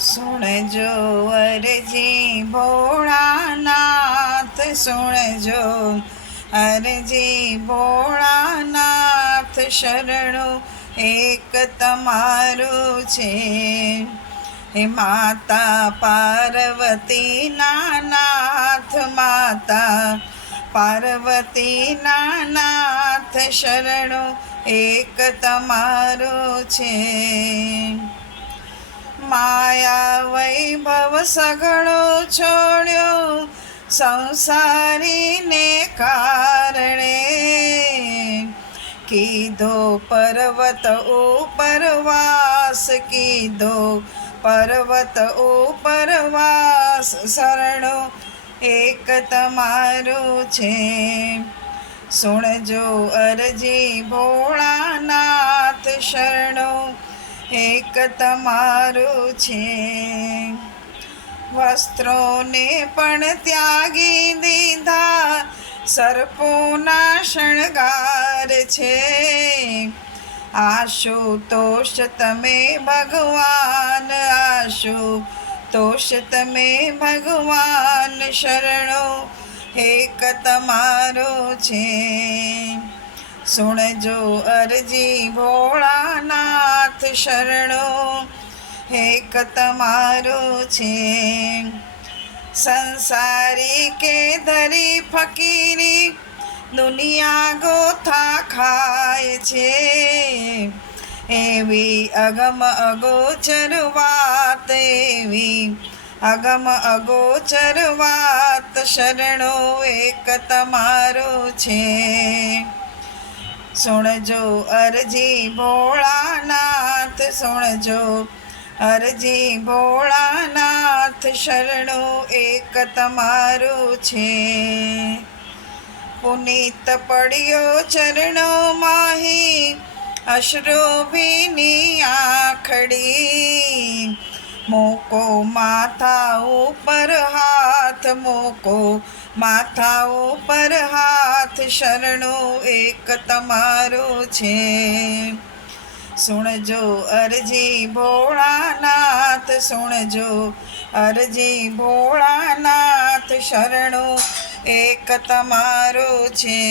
સુણજો અરજી ભોળાનાથ, સુણજો અરજી ભોળાનાથ, શરણું એક તમારું છે. હે માતા પાર્વતીના નાથ, માતા પાર્વતીના નાથ, શરણું એક તમારું છે. માયા વૈભવ સઘળો છોડ્યો સંસારીને કારણે, કીધો પર્વત ઉપર વાસ, કીધો પર્વત ઉપર વાસ, શરણું એક તમારું છે. સુણજો અરજી ભોળાનાથ, શરણું એક તમારું છે. વસ્ત્રોને પણ ત્યાગી દીધા, સર્પોના શણગાર છે. આશુતોષ તમે ભગવાન, આશુતોષ તમે ભગવાન, શરણું એક તમારું છે. સુણજો અરજી ભોળાનાથ, શરણું એક તમારું છે. સંસારી કે ધરી ફકીરી, દુનિયા ગોથા ખાય છે. એવી અગમ અગોચર વાત, એવી અગમ અગોચર વાત, શરણું એક તમારું છે. સુણજો અરજી ભોળાનાથ, સુણજો અરજી ભોળાનાથ, શરણું એક તમારું છે. પુનિત પડ્યો ચરણો માહી, અશ્રુ ભીની આંખડી, મૂકો માથા ઉપર હાથ, મૂકો માથા ઉપર હાથ, શરણું એક તમારું છે. સુણજો અરજી ભોળાનાથ, સુણજો અરજી ભોળાનાથ, શરણું એક તમારું છે.